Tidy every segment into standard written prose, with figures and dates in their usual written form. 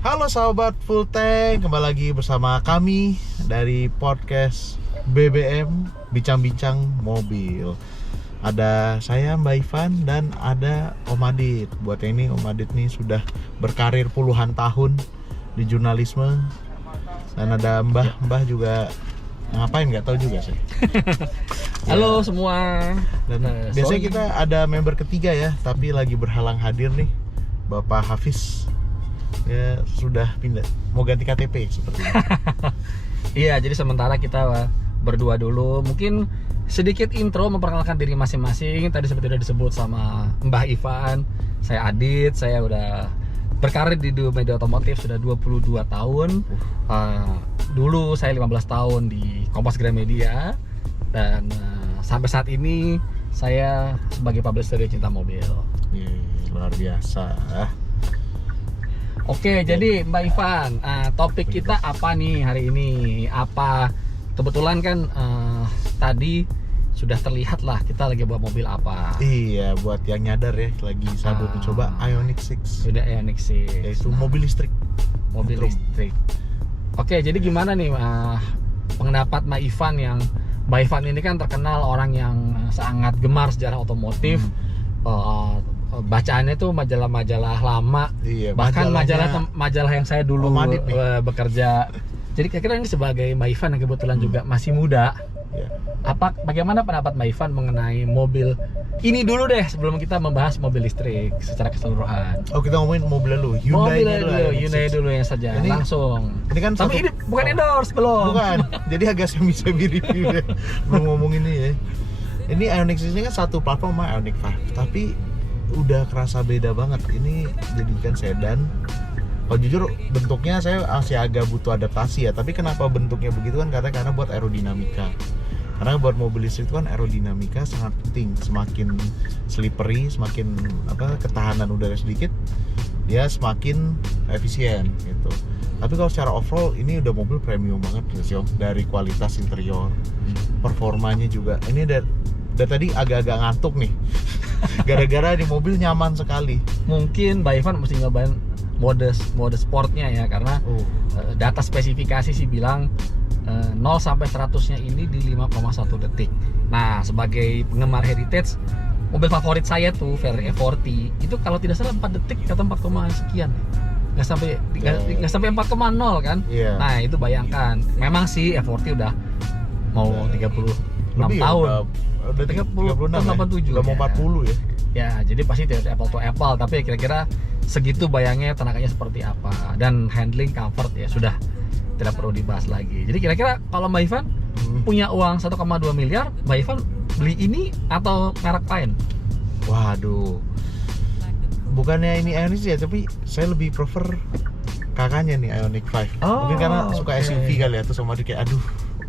Halo sahabat Full Tank, kembali lagi bersama kami dari podcast BBM Bincang-Bincang Mobil. Ada saya Mbak Ivan dan ada Om Adit. Buat yang ini Om Adit nih sudah berkarir puluhan tahun di jurnalisme. Dan ada Mbah juga ngapain nggak tahu juga sih. Halo semua. Dan biasanya kita ada member ketiga ya, tapi lagi berhalang hadir nih, Bapak Hafiz. Ya sudah pindah, mau ganti KTP sepertinya. Iya, jadi sementara kita berdua dulu. Mungkin sedikit intro memperkenalkan diri masing-masing. Tadi seperti udah disebut sama Mbah Ivan, saya Adit, saya udah berkarir di media otomotif sudah 22 tahun. Dulu saya 15 tahun di Kompas Gramedia dan sampai saat ini saya sebagai publisher di Cinta Mobil. Luar biasa. Oke, jadi Mbak Ivan, topik kita apa nih hari ini? Apa kebetulan kan tadi sudah terlihat lah kita lagi bawa mobil apa? Iya, buat yang nyadar ya, lagi sambut mencoba Ioniq 6. Sudah Ioniq 6. Yaitu mobil listrik. Mobil listrik. Oke, jadi gimana nih pendapat Mbak Ivan yang Mbak Ivan ini kan terkenal orang yang sangat gemar sejarah otomotif. Bacaannya tuh majalah-majalah lama, iya, bahkan majalah yang saya dulu bekerja. Jadi kira-kira ini sebagai Mbak Ivan yang kebetulan juga masih muda, iya. Bagaimana pendapat Mbak Ivan mengenai mobil ini dulu deh sebelum kita membahas mobil listrik secara keseluruhan? Oh, kita ngomongin mobil dulu, Hyundai dulu yang saja ini, langsung. Ini kan tapi ini bukan endorse belum. Bukan. Jadi agak semi review deh belum ngomong ini ya. Ini Ioniq 6 ini kan satu platform sama Ioniq 5, tapi udah kerasa beda banget. Ini jadikan sedan. Kalau jujur bentuknya saya masih agak butuh adaptasi ya. Tapi kenapa bentuknya begitu kan karena buat aerodinamika. Karena buat mobil listrik itu kan aerodinamika sangat penting. Semakin slippery, semakin ketahanan udara sedikit, dia semakin efisien gitu. Tapi kalau secara overall ini udah mobil premium banget gitu, dari kualitas interior, performanya juga. Ini dari tadi agak-agak ngantuk nih. Gara-gara di mobil nyaman sekali. Mungkin Mbak Ivan mesti nyobain mode sportnya ya, karena data spesifikasi sih bilang 0 sampai 100-nya ini di 5,1 detik. Nah, sebagai penggemar heritage, mobil favorit saya tuh Ferrari F40 itu kalau tidak salah 4 detik atau 4, sekian. Nggak sampai 4,0 kan? Yeah. Nah, itu bayangkan. Memang sih F40 udah mau 36 tahun. Udah 36 87 udah mau 40 ya. Ya, jadi pasti tidak apple to apple, tapi kira-kira segitu bayangnya tenaganya seperti apa, dan handling comfort ya sudah tidak perlu dibahas lagi. Jadi kira-kira kalau Mbak Ivan punya uang 1,2 miliar, Mbak Ivan beli ini atau merek lain? Waduh. Bukannya ini Ioniq sih ya, tapi saya lebih prefer kakaknya nih Ioniq 5. Mungkin karena suka SUV kali ya, terus sama dia kayak aduh,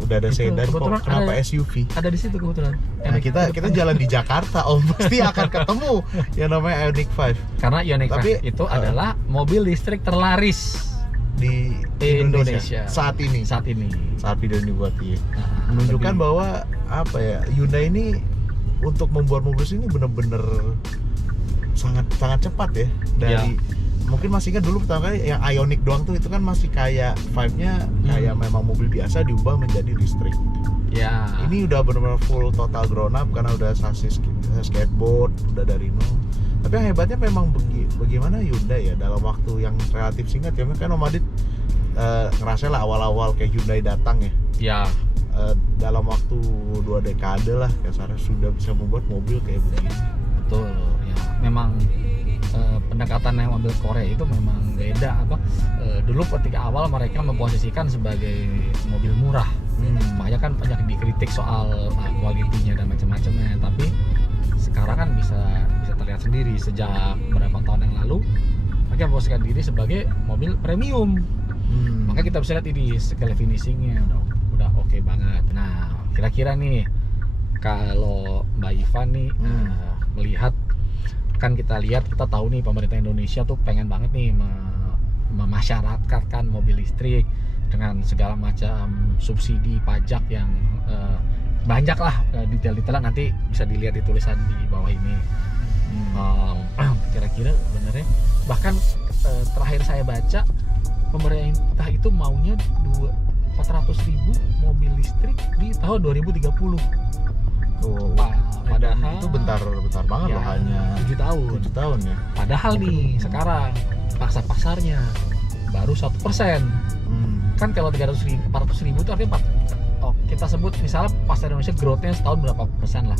udah ada sedan kok kenapa SUV? Ada di situ kebetulan. Nah, kita jalan di Jakarta, pasti akan ketemu yang namanya Ioniq 5. Karena Ioniq 5 itu adalah mobil listrik terlaris di Indonesia saat ini. Saat video ini buat dia menunjukkan bahwa Hyundai ini untuk membuat mobil ini benar-benar sangat cepat ya. Dari mungkin masih kan dulu pertama kali yang Ioniq doang tuh itu kan masih kayak vibe-nya kayak memang mobil biasa diubah menjadi listrik. Ya. Ini udah benar-benar full total grown up karena udah sasis skateboard, udah dari nol. Tapi yang hebatnya memang bagaimana Hyundai ya dalam waktu yang relatif singkat ya, kan Om Adit ngerasa lah awal-awal kayak Hyundai datang ya. Ya. Dalam waktu 2 dekade lah kasarnya sudah bisa membuat mobil kayak begini. Betul. Ya, memang pendekatan yang mobil Korea itu memang beda. Dulu ketika awal mereka memposisikan sebagai mobil murah. Makanya kan banyak dikritik soal kualitinya dan macam-macamnya. Tapi sekarang kan bisa terlihat sendiri sejak beberapa tahun yang lalu mereka memposisikan diri sebagai mobil premium. Maka kita bisa lihat ini scale finishingnya udah oke banget. Nah, kira-kira nih kalau Mbak Ivan nih melihat, kan kita tahu nih pemerintah Indonesia tuh pengen banget nih memasyarakatkan mobil listrik dengan segala macam subsidi pajak yang banyak lah. Detail-detailnya nanti bisa dilihat di tulisan di bawah ini. Kira-kira sebenarnya bahkan terakhir saya baca pemerintah itu maunya 400.000 mobil listrik di tahun 2030. Padahal itu bentar banget ya, loh, hanya 7 tahun. 7 tahun ya. Padahal nih sekarang pasarnya baru 1%. Kan kalau 400.000 itu artinya kita sebut misalnya pasar Indonesia growth-nya setahun berapa persen lah.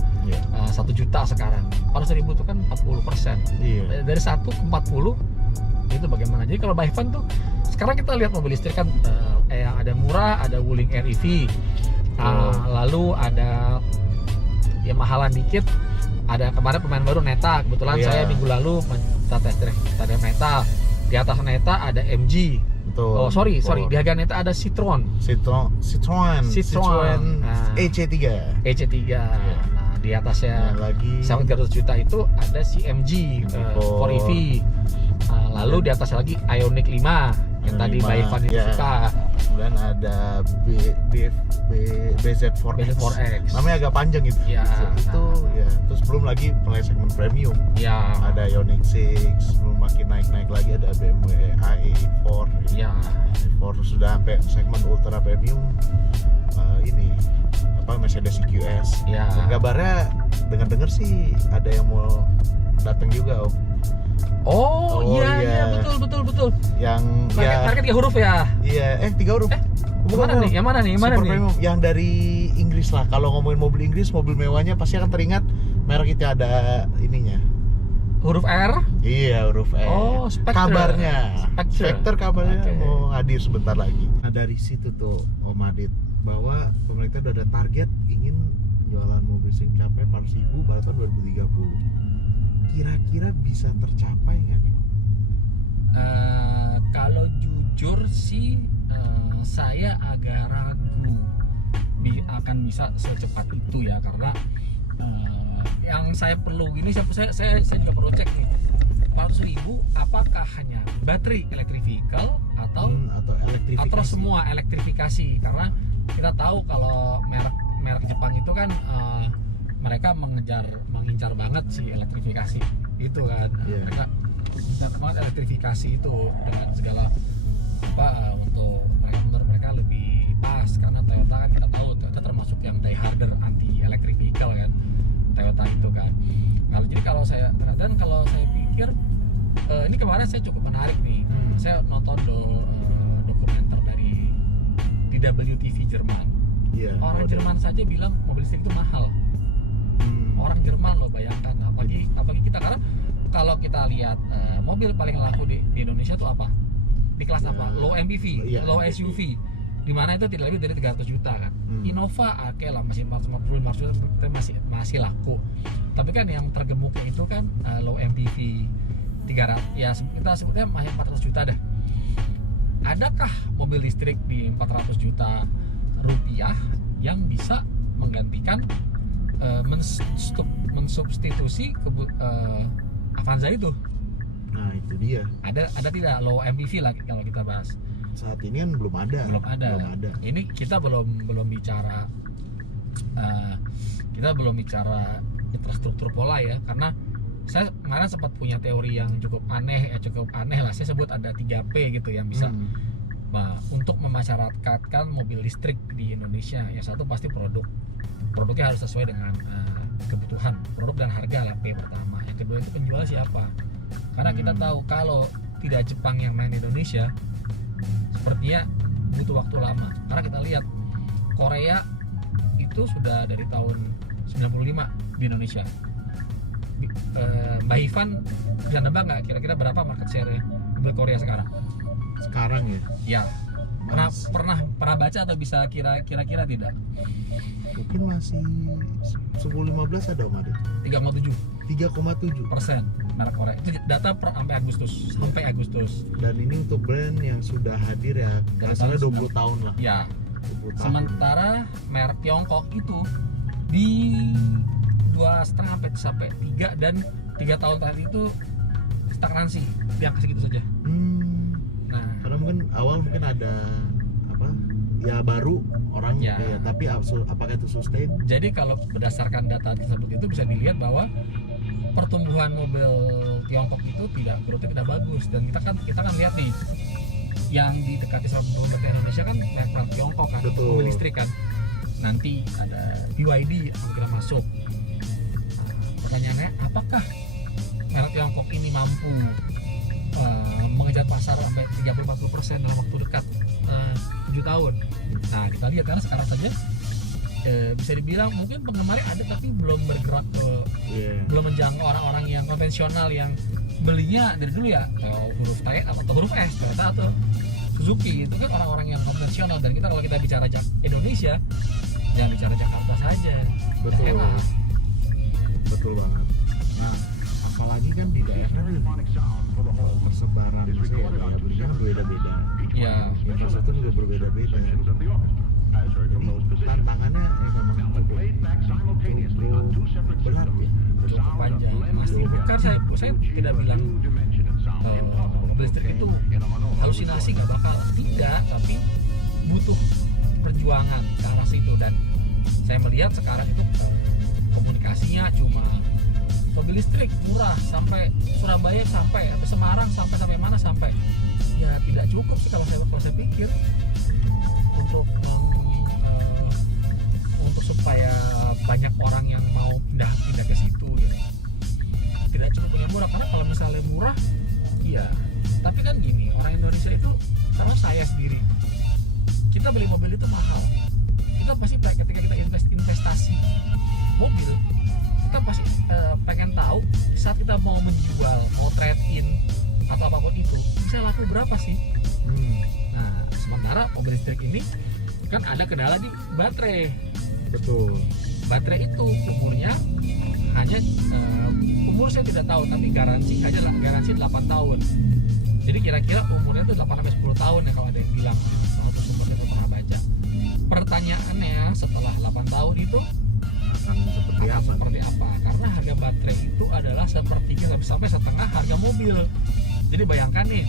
1 juta sekarang. 400.000 itu kan 40%. Dari 1 ke 40 itu bagaimana? Jadi kalau Baifan tuh sekarang kita lihat mobil listrik kan yang ada murah, ada Wuling REV, lalu ada yang mahalan dikit, ada kemarin pemain baru Neta. Kebetulan saya minggu lalu test drive Neta. Di atas Neta ada MG. Betul. Oh sorry, di harga Neta ada Citroen EC3. Nah di atasnya lagi 300 juta itu ada si MG 4EV. Lalu di atasnya lagi Ioniq 5 yang tadi Baifan itu suka. Kemudian ada BZ4X. Namanya agak panjang itu. Itu ya. Terus belum lagi mulai segmen premium. Ada Ioniq 6, belum makin naik lagi ada BMW i4. i4 sudah sampai segmen ultra premium. Ini Mercedes EQS. Kabarnya dengar sih ada yang mau datang juga, Om. Iya, betul. Yang mereka 3 huruf ya? Iya, 3 huruf. Yang mana nih? Premium, yang dari Inggris lah. Kalau ngomongin mobil Inggris, mobil mewahnya pasti akan teringat merek itu ada ininya. Huruf R? Iya, huruf R. Spectre. Kabarnya. Spectre kabarnya mau hadir sebentar lagi. Nah, dari situ tuh Om Adit, bahwa pemerintah udah ada target ingin penjualan mobil listrik mencapai 400.000 pada tahun 2030. Kira-kira bisa tercapai nggak nih? Kalau jujur sih saya agak ragu akan bisa secepat itu ya, karena yang saya perlu gini, saya juga perlu cek nih 400.000 apakah hanya baterai electric vehicle atau semua elektrifikasi, karena kita tahu kalau merek Jepang itu kan mereka mengincar banget sih elektrifikasi itu kan. Mereka minat banget elektrifikasi itu dengan segala untuk menurut mereka lebih pas, karena Toyota kan kita tahu Toyota termasuk yang die-harder anti electric vehicle kan, Toyota itu kan. Jadi kalau saya pikir ini kemarin saya cukup menarik nih. Saya nonton dokumenter dari DWTV Jerman. Orang Jerman saja bilang mobil listrik itu mahal. Orang Jerman loh, bayangkan, apalagi kita, karena kalau kita lihat mobil paling laku di Indonesia itu apa? Di kelas apa? Low MPV, low SUV, di mana itu tidak lebih dari 300 juta kan. Innova lah masih 450 juta masih laku. Tapi kan yang tergemuknya itu kan low MPV 300, ya kita sebutnya masih 400 juta dah. Adakah mobil listrik di 400 juta rupiah yang bisa menggantikan mensubstitusi Avanza itu? Nah itu dia. Ada tidak low MPV lah kalau kita bahas? Saat ini kan belum ada. Ini kita belum bicara infrastruktur pola ya, karena saya kemarin sempat punya teori yang cukup aneh lah. Saya sebut ada 3P gitu yang bisa untuk memasyarakatkan mobil listrik di Indonesia. Yang satu pasti produknya harus sesuai dengan kebutuhan produk dan harga lah, P pertama. Yang kedua itu penjual siapa, karena kita tahu kalau tidak Jepang yang main di Indonesia sepertinya butuh waktu lama, karena kita lihat Korea itu sudah dari tahun 95 di Indonesia. Mbak Ivan bisa nebak nggak kira-kira berapa market share mobil Korea sekarang ya? Pernah baca atau bisa kira-kira tidak? Mungkin masih 10-15 ada, Om Adit. 3,7% merek Korea. Itu data sampai Agustus. Dan ini untuk brand yang sudah hadir ya, kasarnya 20 tahun lah. Ya. Sementara merek Tiongkok itu di 2,5 sampai 3, dan 3 tahun terakhir itu stagnansi di angka segitu saja. Nah, karena mungkin awal ada baru orang ya, tapi apakah itu sustain? Jadi kalau berdasarkan data tersebut itu bisa dilihat bahwa pertumbuhan mobil Tiongkok itu growth-nya tidak bagus, dan kita kan lihat nih yang didekati sama pemerintah Indonesia kan merek Tiongkok kan, Betul. mobil listrik kan. Nanti ada BYD akan kita masuk. Nah, pertanyaannya, apakah merek Tiongkok ini mampu mengejar pasar sampai 30-40% dalam waktu dekat 7 tahun? Nah, kita lihat karena sekarang saja bisa dibilang mungkin penggemarnya ada tapi belum bergerak ke belum menjangkau orang-orang yang konvensional yang belinya dari dulu ya huruf T atau huruf S, Toyota atau Suzuki. Itu kan orang-orang yang konvensional, dan kita kalau kita bicara Indonesia jangan bicara Jakarta saja. Betul. Enak. Betul banget. Nah, apalagi kan di daerah nih persebaran daya belinya kan berbeda-beda. Ya, Infrastruktur juga berbeda-beda. Tantangannya memang cukup berat ya. cukup panjang. Pasti bukan saya tidak bilang mobil listrik itu halusinasi, nggak bakal, tidak, tapi butuh perjuangan ke arah situ. Dan saya melihat sekarang itu komunikasinya cuma mobil listrik murah sampai Surabaya, sampai Semarang, sampai mana, sampai ya tidak cukup sih kalau saya pikir untuk untuk supaya banyak orang yang mau pindah ke situ gitu. Tidak cukup punya murah, karena kalau misalnya murah iya, tapi kan gini, orang Indonesia itu, kalau saya sendiri, kita beli mobil itu mahal. Kita pasti ketika kita investasi mobil, kita pasti pengen tahu saat kita mau menjual, mau trade in atau apapun itu bisa laku berapa sih. Nah, sementara mobil listrik ini kan ada kendala di baterai. Betul. Baterai itu umurnya hanya umur saya tidak tahu, tapi garansi 8 tahun. Jadi kira-kira umurnya itu 8-10 tahun ya kalau ada yang bilang. Satu sumber saya pernah baca. Pertanyaannya, setelah 8 tahun itu akan seperti apa? Karena harga baterai itu adalah sepertiga sampai setengah harga mobil. Jadi bayangkan nih,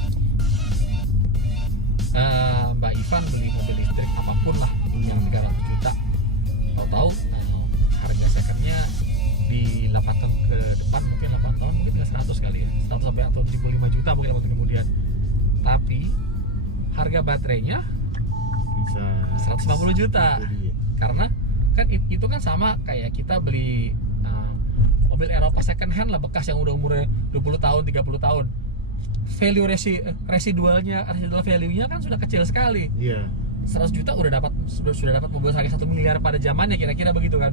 Mbak Ivan beli mobil listrik apapun lah yang 300 juta, tahu-tahu harga secondnya di 8 tahun ke depan, mungkin 8 tahun mungkin nggak 100 kali ya, 100 sampai atau 75 juta mungkin 8 tahun kemudian, tapi harga baterainya Bisa 150 juta. Karena kan itu kan sama kayak kita beli mobil Eropa second hand lah, bekas yang udah umurnya 20 tahun 30 tahun, value residual value-nya kan sudah kecil sekali. Iya. 100 juta sudah dapat mobil harga 1 miliar pada zamannya, kira-kira begitu kan.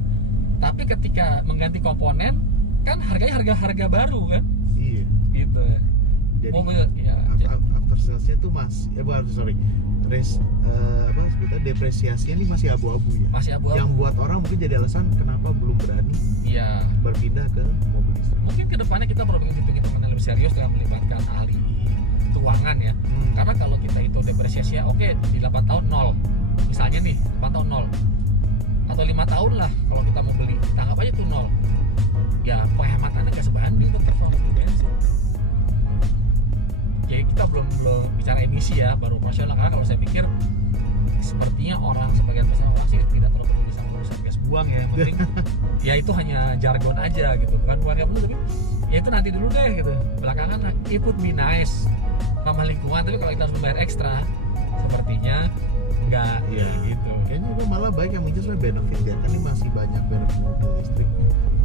Tapi ketika mengganti komponen kan harganya harga baru kan. Iya. Gitu. Jadi mobil ya. after sales-nya tuh sebetulnya depresiasinya ini masih abu-abu ya. Masih abu-abu. Yang buat orang mungkin jadi alasan kenapa belum berani Iya. berpindah ke mobil listrik. Mungkin kedepannya kita perlu bikin hitung-hitungan yang lebih serius dengan melibatkan ahli keuangan ya. Karena kalau kita itu depresiasinya oke, di 8 tahun 0 misalnya nih, 8 tahun 0 atau 5 tahun lah kalau kita mau beli, kita anggap aja tuh 0 ya, penghematannya gak sebanding tetap sama mobil bensin. Jadi kita belum bicara emisi ya, baru operasional. Karena kalau saya pikir sepertinya sebagian besar orang sih tidak terlalu peduli sama urusan gas buang ya, yang penting ya itu hanya jargon aja gitu, bukan gak perlu, tapi ya itu nanti dulu deh gitu, belakangan it would be nice, ramah lingkungan, tapi kalau kita harus membayar ekstra sepertinya enggak gitu. Kayaknya gue malah baik yang muncul sebenarnya benefit ya, kan ini masih banyak benefit mobil listrik,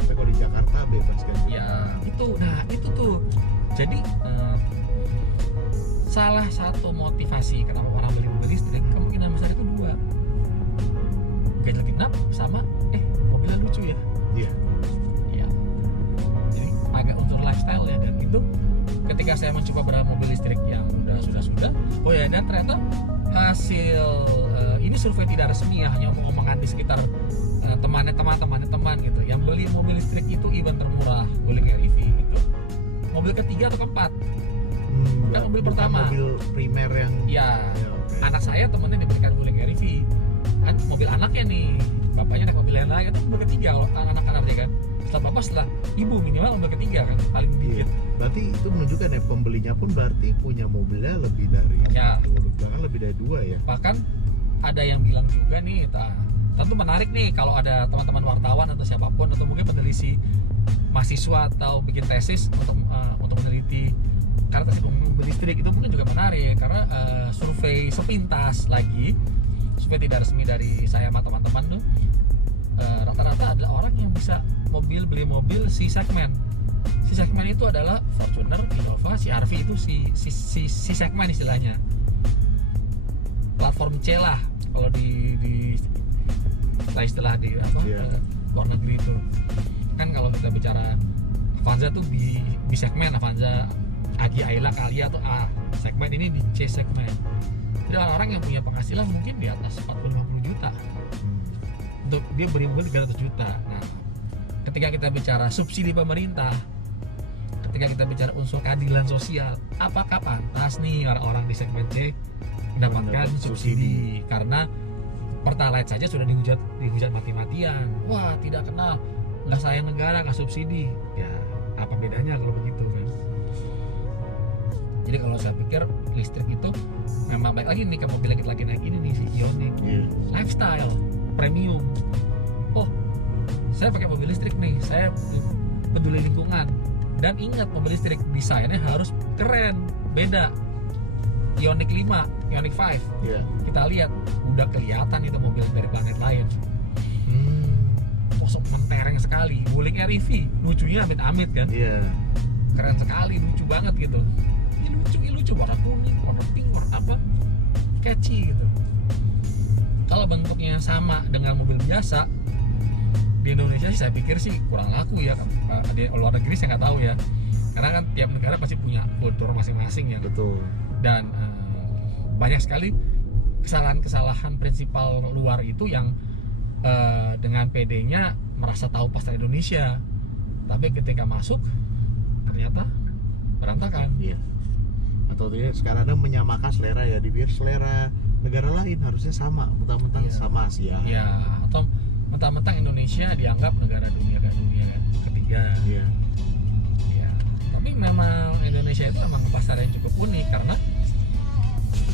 tapi kalau di Jakarta bebas kan ya itu tuh jadi salah satu motivasi kenapa orang beli mobil listrik kemungkinan besar itu 2, ganjil genap sama mobilnya lucu ya. Iya. Jadi agak unsur lifestyle ya, dan itu ketika saya mencoba beberapa mobil listrik yang sudah dan ternyata hasil ini survei tidak resmi ya, hanya omongan di sekitar teman gitu, yang beli mobil listrik itu even termurah Wuling EV itu mobil ketiga atau keempat. Kan mobil pertama mobil primer yang okay. Anak saya temennya diberikan Wuling EV kan, mobil anaknya nih, bapaknya naik mobil lain lagi, itu mobil ketiga anak-anaknya kan, setelah ibu minimal mobil ketiga kan paling dikit. Berarti itu menunjukkan ya pembelinya pun berarti punya mobilnya lebih dari bahkan lebih dari 2 ya. Bahkan ada yang bilang juga nih, tentu menarik nih kalau ada teman-teman wartawan atau siapapun atau mungkin peneliti mahasiswa atau bikin tesis untuk meneliti karakteristik mobil listrik itu mungkin juga menarik karena survei sepintas lagi, survei tidak resmi dari saya sama teman-teman tuh, rata-rata adalah orang yang bisa beli mobil C-segmen. C-segmen itu adalah Fortuner, Innova, CR-V itu C-segmen istilahnya. Platform C lah kalau di istilah di luar negeri itu. Kan kalau kita bicara Avanza tuh B segmen, Avanza, Agi, Ayla, Kalia tuh A segmen, ini di C segmen. Jadi orang yang punya penghasilan mungkin di atas 40-50 juta untuk dia beli mobil 300 juta. Nah, ketika kita bicara subsidi pemerintah, ketika kita bicara unsur keadilan sosial, apakah pantas nih orang-orang di segmen C mendapatkan subsidi? Karena Pertalite saja sudah dihujat mati-matian. Wah, tidak kenal, nggak sayang negara, nggak subsidi. Ya, apa bedanya kalau begitu kan? Jadi kalau saya pikir listrik itu memang baik lagi nih ke mobil yang kita lagi naik ini nih, si Ioniq. Lifestyle, premium. Oh, saya pakai mobil listrik nih, saya peduli lingkungan. Dan ingat, mobil listrik desainnya harus keren, beda. Ioniq 5, Ioniq 5. Kita lihat udah kelihatan itu mobil dari planet lain. Posok mentereng sekali, Wuling REV, lucunya amit-amit kan? Keren sekali, lucu banget gitu. Ini lucu, warna kuning, warna pink, warna apa? Catchy gitu. Kalau bentuknya sama dengan mobil biasa di Indonesia sih saya pikir sih kurang laku ya. Di luar negeri saya nggak tahu ya. Karena kan tiap negara pasti punya kultur masing-masing ya. Betul. Dan banyak sekali kesalahan prinsipal luar itu yang dengan PD-nya merasa tahu pasar Indonesia, tapi ketika masuk ternyata berantakan. Atau sekarang ada menyamakan selera ya, dibiar selera negara lain harusnya sama, mentang-mentang sama Asia. Atau mentang-mentang Indonesia dianggap negara dunia ketiga. Tapi memang Indonesia itu memang pasar yang cukup unik karena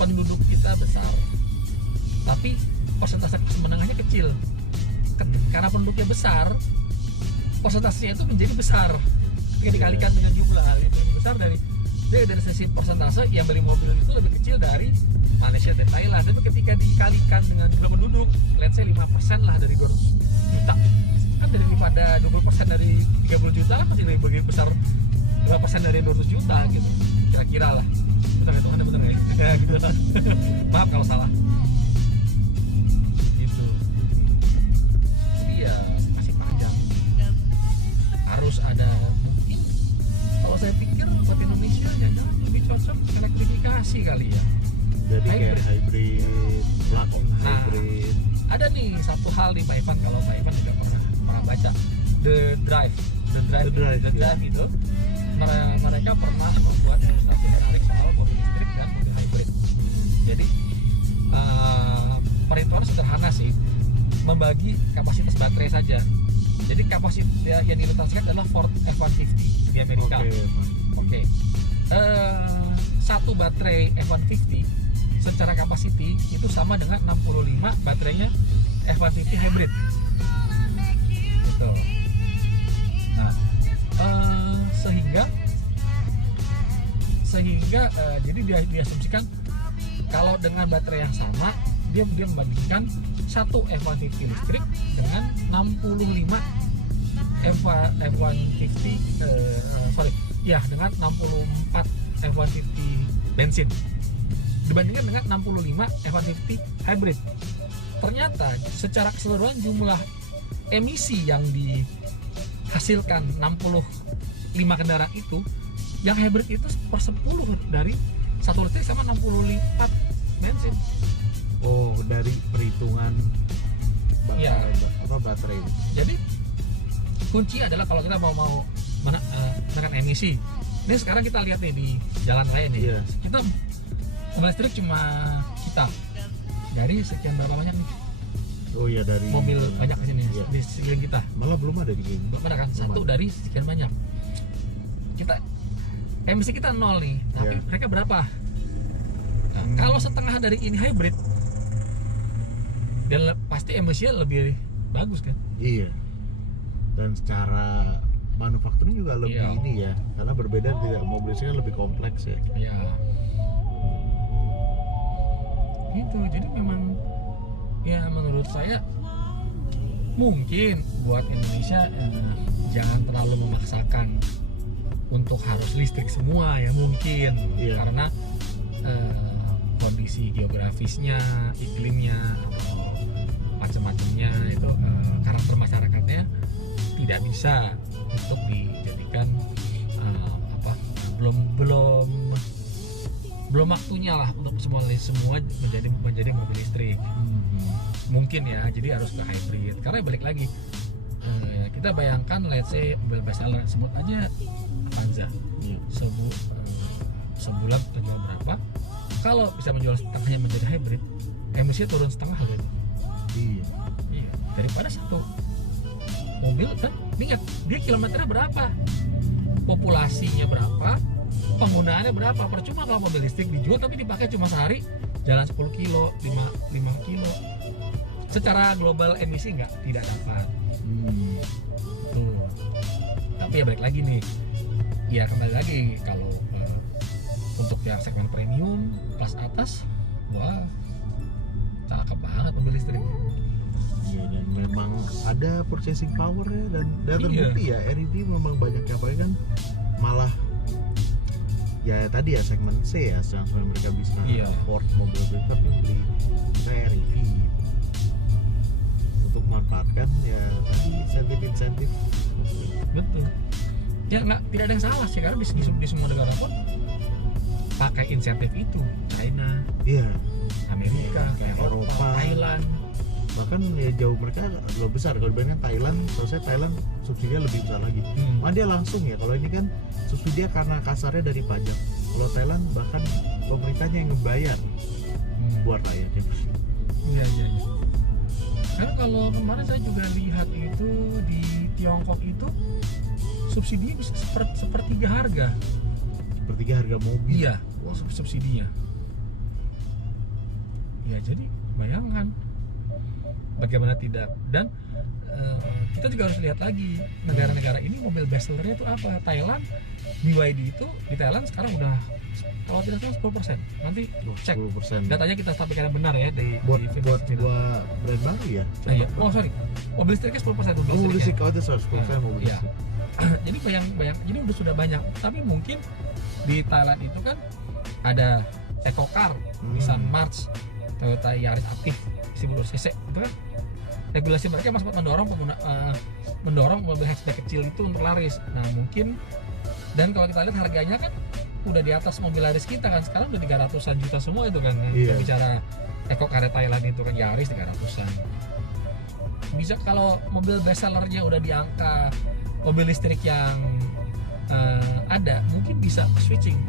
penduduk kita besar, tapi persentase kelas menengahnya kecil. Karena penduduknya besar, persentasenya itu menjadi besar. Ketika dikalikan dengan jumlah lebih besar dari sisi persentase, yang beli mobil itu lebih kecil dari Malaysia dan Thailand. Tapi ketika dikalikan dengan jumlah penduduk, let's say 5% lah dari 200 juta, kan daripada 20% dari 30 juta kan masih lebih besar 5% dari 200 juta gitu, kira-kira lah. Betul, hitungannya bener ya? Gitu lah. Maaf kalau salah. Gitu. Jadi ya masih panjang. Harus ada, mungkin kalau saya pikir buat Indonesia jangan lebih cocok elektrifikasi kali ya. Jadi kayak hybrid, plug-in hybrid. Ada nih satu hal nih Pak Ivan, kalau Pak Ivan juga pernah baca The Drive itu, mereka pernah membuat ilustrasi menarik soal mobil listrik dan mobil hybrid. Jadi perhitungan sederhana sih, membagi kapasitas baterai saja. Jadi kapasitas yang diilustrasikan adalah Ford F-150 di Amerika. Oke. Satu baterai F-150 secara kapasiti itu sama dengan 65 baterainya F-150 hybrid. Gitu. Nah, sehingga jadi diasumsikan kalau dengan baterai yang sama dia membandingkan satu F-150 listrik dengan 65 F-150 dengan 64 F-150 bensin dibandingkan dengan 65 F-150 hybrid. Ternyata secara keseluruhan jumlah emisi yang dihasilkan 65 kendaraan itu, yang hybrid itu per 10 dari satu listrik sama 64 bensin. Oh, dari perhitungan baterai. Jadi kunci adalah kalau kita mau menekan emisi. Ini sekarang kita lihat nih di jalan raya nih. Kita mobil listrik cuma kita dari sekian berapa banyak nih? Oh iya, dari mobil banyak di sini di sekeliling kita. Malah belum ada di sini. Belum ada kan? Satu dari sekian banyak. Kita emisi kita 0 nih, tapi mereka berapa? Nah, kalau setengah dari ini hybrid, dan pasti emisinya lebih bagus kan? Iya. Dan secara manufakturnya juga lebih Iya. ini ya, karena berbeda, tidak, mobil listrik kan lebih kompleks ya. Ya. Gitu. Jadi memang ya menurut saya mungkin buat Indonesia jangan terlalu memaksakan untuk harus listrik semua ya, mungkin. Iya. Karena kondisi geografisnya, iklimnya atau macam-macamnya itu karakter masyarakatnya tidak bisa untuk dijadikan belum waktunya lah untuk semua menjadi mobil listrik. Mungkin ya, jadi harus ke hybrid. Karena balik lagi kita bayangkan, let's say mobil bestseller, sebut aja Avanza. Iya. Sebulan terjual berapa? Kalau bisa menjual setengahnya menjadi hybrid, emisinya turun setengah harganya. Iya. Iya. Daripada satu mobil kan, ingat dia kilometernya berapa, populasinya berapa, penggunaannya berapa. Percuma kalau mobil listrik dijual tapi dipakai cuma sehari, jalan 10 kilo, 5 kilo. Secara global emisi tidak dapat. Tuh. Tapi ya balik lagi nih, ya kembali lagi kalau untuk yang segmen premium kelas atas, wah cakep banget mobil listrik. Iya, dan memang ada purchasing power ya, dan terbukti ya REV memang banyak yang pakai kan, malah ya tadi ya segmen C ya, yang sebenarnya mereka bisa afford mobil listrik tapi beli REV untuk memanfaatkan ya tadi insentif. Betul. Ya tidak ada yang salah sih, karena di semua negara pun pakai insentif itu. China, iya, Amerika, Eropa, Thailand. Bahkan ya jauh mereka lebih besar. Kalau dibandingkan Thailand, kalau saya Thailand subsidinya lebih besar lagi. Malah dia langsung ya. Kalau ini kan subsidinya karena kasarnya dari pajak. Kalau Thailand bahkan pemerintahnya yang ngebayar buat rakyatnya. Iya. Karena kalau kemarin saya juga lihat itu di Tiongkok itu subsidinya bisa sepertiga harga. Sepertiga harga mobil. Iya, subsidinya. Ya jadi bayangkan bagaimana tidak. Dan kita juga harus lihat lagi negara-negara ini mobil bestsellernya itu apa. Thailand, BYD itu di Thailand sekarang udah kalau tidak salah 10%. Nanti cek 10%. datanya, kita sampaikan yang benar ya buat brand baru ya. Iya. Oh sorry, mobil listriknya 10%. Mobil listrik itu 100% mobil listrik. Jadi bayang, jadi sudah banyak. Tapi mungkin di Thailand itu kan ada Eco Car, Nissan March, Toyota Yaris Active 1000 cc itu kan regulasi mereka masih mendorong mobil hatchback kecil itu untuk laris. Nah mungkin, dan kalau kita lihat harganya kan udah di atas mobil laris kita kan, sekarang udah 300-an juta semua itu kan. Kita bicara Eco Car Thailand itu kan Yaris 300-an. Bisa kalau mobil bestsellernya udah di angka mobil listrik yang ada, mungkin bisa switching.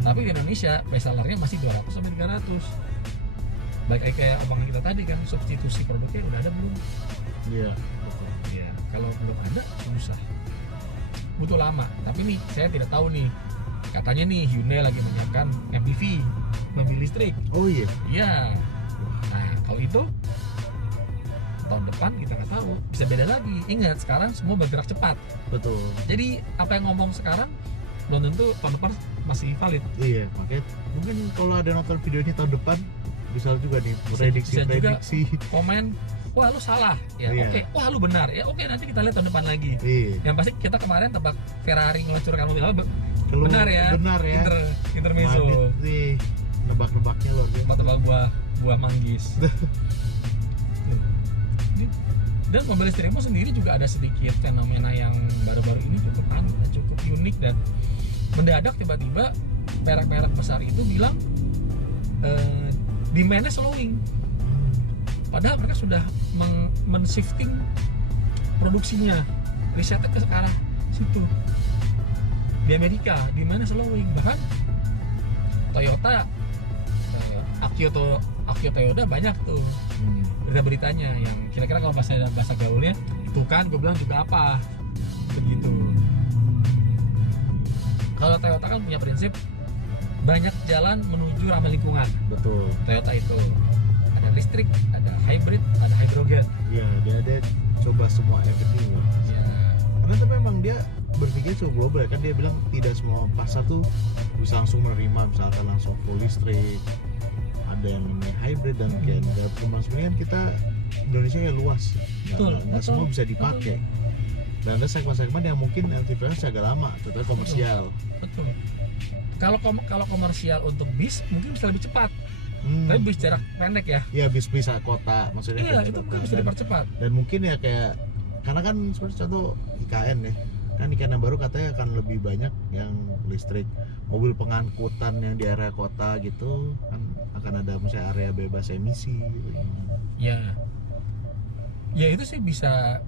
Tapi di Indonesia bestsellernya masih 200 sampai 300. Baik kayak omongan kita tadi kan, substitusi produknya udah ada belum? Iya. Iya. Kalau belum ada susah, butuh lama. Tapi nih saya tidak tahu nih, katanya nih Hyundai lagi menyiapkan MPV, mobil listrik. Oh iya. Iya. Nah kalau itu tahun depan kita nggak tahu, bisa beda lagi. Ingat sekarang semua bergerak cepat. Betul. Jadi apa yang ngomong sekarang belum tentu tahun depan masih valid. Iya, makanya mungkin kalau ada nonton video ini tahun depan bisa juga nih prediksi komen, wah lu salah ya, oke, wah lu benar ya, oke, nanti kita lihat tahun depan lagi. Yang pasti kita kemarin tebak Ferrari ngeluncurkan mobil apa, benar ya, intermezzo nih, nebak-nebaknya loh dia. Tebak buah manggis. Dan mobil listrikmu sendiri juga ada sedikit fenomena yang baru-baru ini cukup unik, dan mendadak tiba-tiba merek-merek besar itu bilang demand-nya slowing, padahal mereka sudah men-shifting produksinya, risetnya ke arah situ. Di Amerika demand-nya slowing, bahkan Toyota, Akio Toyota banyak tuh berita-beritanya yang kira-kira kalau bahasa gaulnya itu kan gue bilang juga apa begitu. Kalau Toyota kan punya prinsip banyak jalan menuju ramah lingkungan. Betul. Toyota itu ada listrik, ada hybrid, ada hidrogen. Iya, dia ada coba semua avenue. Iya. Karena tapi memang dia berpikir cukup global kan, dia bilang tidak semua pasar tuh bisa langsung menerima misalkan langsung full listrik, ada yang namanya hybrid dan kayak negara berkembang sebenarnya kan kita Indonesia kayak luas, nggak semua bisa dipakai. Dan ada segmen-segmen yang mungkin LTV-nya agak lama, contohnya komersial. Betul. Kalau komersial untuk bis mungkin bisa lebih cepat. Tapi bis jarak pendek ya. Iya, bis bisa kota maksudnya. Iya, itu kan bisa dipercepat. Dan mungkin ya kayak karena kan seperti contoh IKN ya. Kan IKN yang baru katanya akan lebih banyak yang listrik. Mobil pengangkutan yang di area kota gitu kan akan ada misalnya area bebas emisi gitu. Ya. Ya itu sih bisa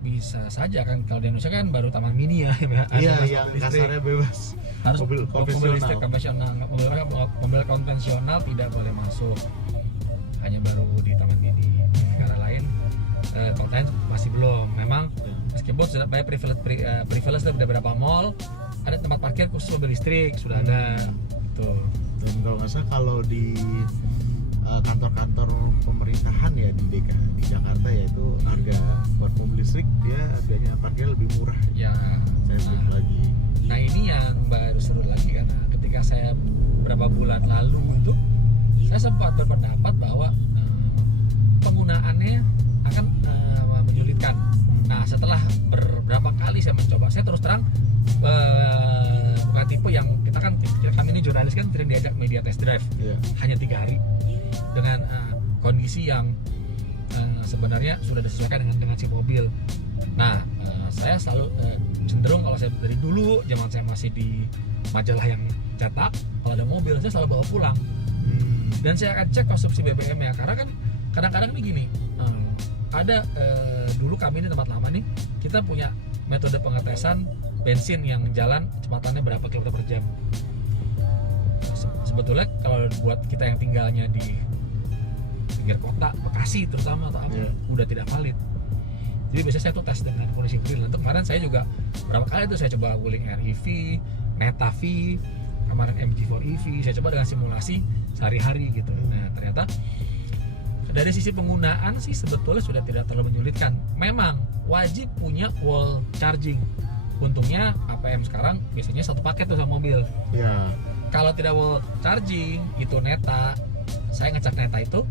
saja kan, kalau di Indonesia kan baru Taman Mini ya. Iya, yang kasarnya bebas. Harus mobil listrik konvensional, mobil konvensional tidak boleh masuk. Hanya baru di Taman Mini. Negara lain kota lain masih belum. Memang meskipun sudah banyak privilege dari beberapa mall, ada tempat parkir khusus mobil listrik sudah ada. Tuh. Dan kalau nggak salah kalau di kantor-kantor pemerintahan ya di Jakarta ya itu harga buat mobil listrik dia harganya parkir lebih murah ya. Lagi. Nah ini yang baru seru lagi karena ketika saya beberapa bulan lalu itu saya sempat berpendapat bahwa penggunaannya akan menyulitkan. Nah setelah beberapa kali saya mencoba, saya terus terang bukan tipe yang kami ini jurnalis kan sering diajak media test drive, hanya 3 hari dengan kondisi yang sebenarnya sudah disesuaikan dengan si mobil. Nah saya selalu cenderung kalau saya dari dulu zaman saya masih di majalah yang cetak, kalau ada mobil saya selalu bawa pulang dan saya akan cek konsumsi BBM ya, karena kan kadang-kadang nih gini, ada dulu kami di tempat lama nih kita punya metode pengetesan bensin yang jalan kecepatannya berapa kilometer per jam. Sebetulnya kalau buat kita yang tinggalnya di pinggir kota, Bekasi terutama atau apa, udah tidak valid. Jadi biasanya saya tuh tes dengan kondisi real. Untuk kemarin saya juga berapa kali tuh saya coba Wuling REV, Neta V, kemarin MG4 EV, saya coba dengan simulasi sehari-hari gitu. Nah ternyata dari sisi penggunaan sih sebetulnya sudah tidak terlalu menyulitkan. Memang wajib punya wall charging. Untungnya APM sekarang biasanya satu paket tuh sama mobil. Ya. Kalau tidak wall charging itu Neta, saya ngecek Neta itu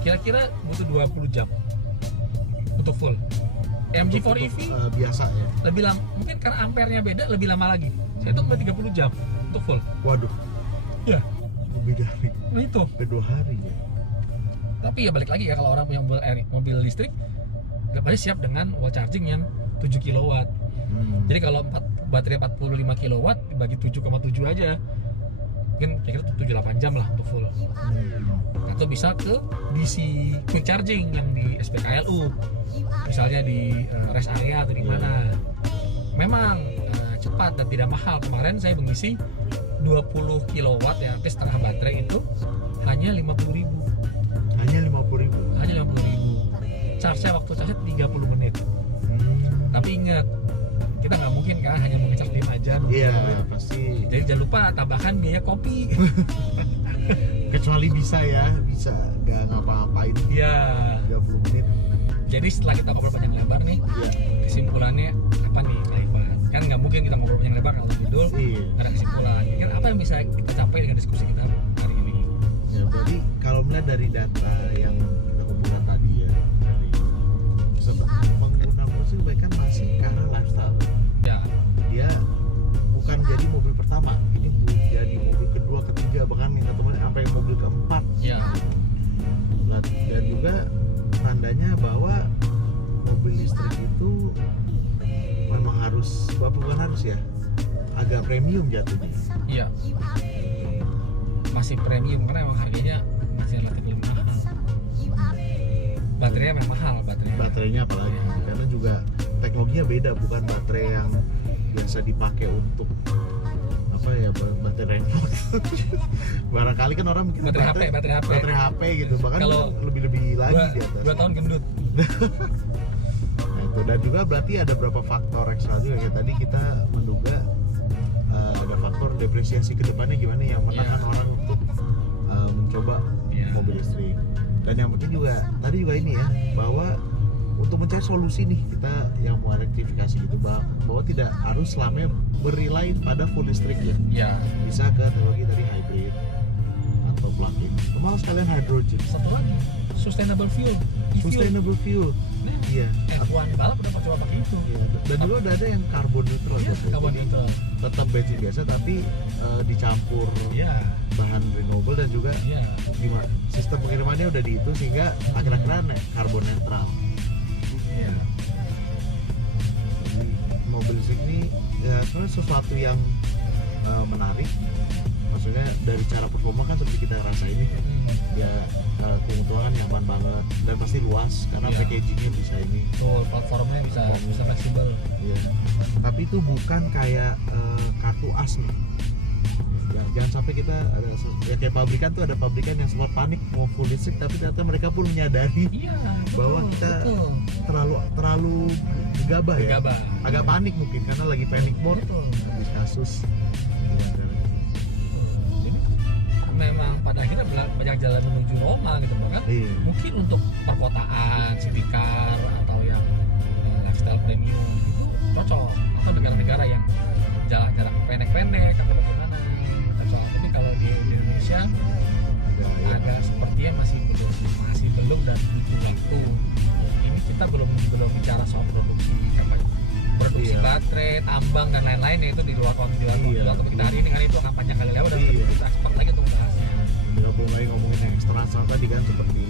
kira-kira butuh 20 jam untuk full. MG4 EV biasa ya. Lebih lama, mungkin karena ampernya beda lebih lama lagi. Saya itu 30 jam untuk full. Waduh. Ya. Lebih dari. Nah itu. 2 hari ya. Tapi ya balik lagi ya, kalau orang punya mobil listrik pasti siap dengan wall charging yang 7 kW. Jadi kalau baterai 45 kW dibagi 7,7 aja mungkin kira-kira 7-8 jam lah untuk full. Atau bisa ke DC quick charging yang di SPKLU, misalnya di rest area atau di mana. Memang cepat dan tidak mahal. Kemarin saya mengisi 20 kW yang artinya setengah baterai itu hanya 50.000. Hanya 50.000. Hanya 50.000. Waktu charge 30 menit. Tapi ingat, kita nggak mungkin kan hanya mengecas 5 jam. Iya, pasti. Jadi jangan lupa tambahkan biaya kopi. Kecuali bisa nggak ngapa-ngapain. Iya. 30 menit. Jadi setelah kita ngobrol panjang lebar nih, kesimpulannya apa nih, Pak Ivan? Kan nggak mungkin kita ngobrol panjang lebar kalau judul ada kesimpulan. Kan apa yang bisa kita capai dengan diskusi kita hari ini? Ya, berarti kalau melihat dari data yang kita kumpulkan tadi ya, dari pengguna mobil bahkan masih karena lifestyle. Ya. Dia bukan jadi mobil pertama, ini jadi mobil kedua, ketiga, bahkan yang teman sampai mobil keempat. Ya. Dan juga tandanya bahwa mobil listrik itu memang harus, bukan harus ya, agak premium jatuhnya. Iya. Masih premium karena emang harganya masih relatif mahal. Baterainya memang mahal, baterainya apalagi, karena juga teknologinya beda, bukan baterai yang biasa dipakai untuk apa ya, baterai remote. Barangkali kan orang bikin baterai HP gitu, bahkan kalau lebih lagi di atas. 2 tahun gendut. Nah itu, dan juga berarti ada beberapa faktor ekstra juga kayak tadi kita menduga ada faktor depresiasi kedepannya gimana yang menahan orang untuk mencoba mobil listrik. Dan yang penting juga tadi juga ini ya, bahwa untuk mencari solusi nih kita yang mau elektrifikasi gitu, bahwa tidak harus selamanya berrely pada full listrik ya. Ya. Bisa ke teknologi tadi hybrid atau plug-in, malah sekalian hydrogen. Satu lagi, sustainable fuel. Sustainable fuel. Nah, Iya. F1 balap udah coba pakai itu. Iya. Dan juga udah ada yang carbon neutral. Iya, gitu. carbon Jadi neutral. tetap bensin biasa tapi dicampur Iya. bahan renewable dan juga Iya. gimana sistem pengirimannya udah di itu sehingga akhir-akhiran karbon netral. Iya. Jadi mobil listrik ini ya sebenarnya sesuatu yang menarik. Maksudnya dari cara performa kan seperti kita rasain ini ya, keuntungan nyaman banget dan pasti luas karena Iya. packagingnya bisa ini. Betul, platformnya bisa fleksibel. Iya. Tapi itu bukan kayak kartu as nih. Jangan sampai kita ada ya kayak pabrikan tuh, ada pabrikan yang sempat panik mau full listrik tapi ternyata mereka pun menyadari Iya, bahwa kita terlalu gegabah ya. Gegabah. Agak panik mungkin karena lagi panic mode Betul. habis kasus. Jadi memang pada akhirnya banyak jalan menuju Roma gitu kan. Iya. Mungkin untuk perkotaan, city car atau yang lifestyle premium itu cocok, atau negara-negara yang jarak pendek-pendek atau bagaimana cocok. Tapi kalau di Indonesia Ya. agak sepertinya masih belum dan butuh waktu. Ini kita belum bicara soal produksi Iya. baterai, tambang dan lain-lain, yaitu di luar Iya. topik kita hari ini kan, itu kampanye Galileo dan Iya. kita expert lagi untuk bahasnya. Nggak boleh lagi ngomongin yang ekstra tadi kan seperti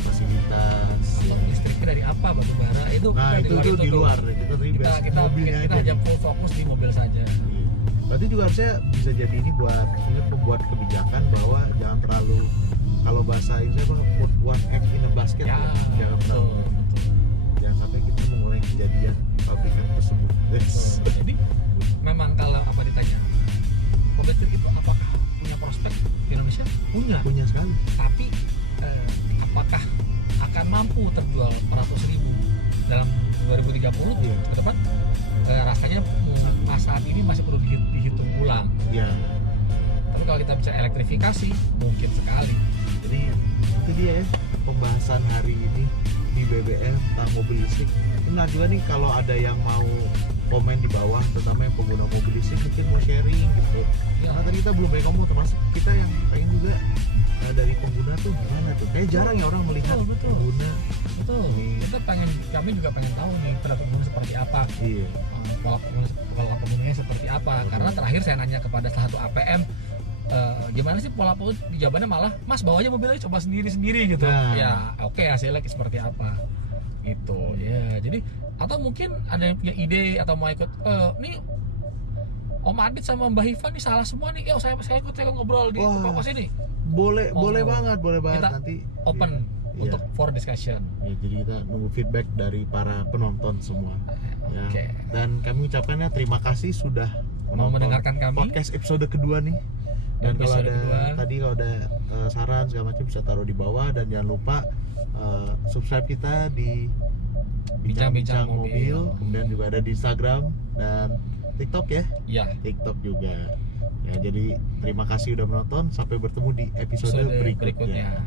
fasilitas. Atau listriknya dari apa, batu bara itu Nah kita itu tuh di luar kita tadi kita basic kita mobilnya kita aja. hanya full fokus di mobil saja. Iya. Berarti juga harusnya bisa jadi ini buat pembuat kebijakan bahwa jangan terlalu, kalau bahasa Inggrisnya put one egg in a basket Ya, jangan betul, terlalu, betul. jangan sampai kita mengulangi kejadian pabrikan tersebut. Betul. Jadi memang kalau apa ditanya mobil listrik itu apakah punya prospek di Indonesia? Punya Sekali. tapi apakah akan mampu terjual 400.000 dalam 2030 Iya. ke depan? Rasanya saat ini masih perlu dihitung ulang. Iya. Tapi kalau kita bicara elektrifikasi, mungkin sekali. Jadi itu dia ya pembahasan hari ini di BBM tentang mobil listrik. Benar juga nih kalau ada yang mau komen di bawah, terutama yang pengguna mobil listrik mungkin mau sharing gitu. Ya. Karena tadi kita belum banyak ngomong, termasuk kita yang pengen juga dari pengguna tuh gimana tuh. Kayak jarang ya orang melihat Betul. pengguna. Betul. Kami juga pengen tahu nih pengguna seperti apa. Iya. Pola penggunanya seperti apa. Betul. Karena terakhir saya nanya kepada salah satu APM, gimana sih pola pengguna, jawabannya malah Mas bawa aja mobilnya coba sendiri gitu. Nah. Ya oke, hasilnya seperti apa gitu ya. Jadi atau mungkin ada yang punya ide atau mau ikut nih Om Adit sama Mbak Hiva nih salah semua nih, saya ikut ngobrol di pokok sini. Boleh Kita banget nanti open Iya. untuk for discussion. Ya, jadi kita nunggu feedback dari para penonton semua. Ya. Oke. Dan kami ucapkannya terima kasih sudah Mau menonton mendengarkan kami. podcast episode kedua nih. Dan kalau Episode ada kedua. tadi kalau ada saran segala macam bisa taruh di bawah, dan jangan lupa subscribe kita di Bincang-bincang mobil. mobil. Kemudian juga ada di Instagram dan TikTok ya. Ya. TikTok juga. Ya, jadi terima kasih udah menonton. Sampai bertemu di episode berikutnya.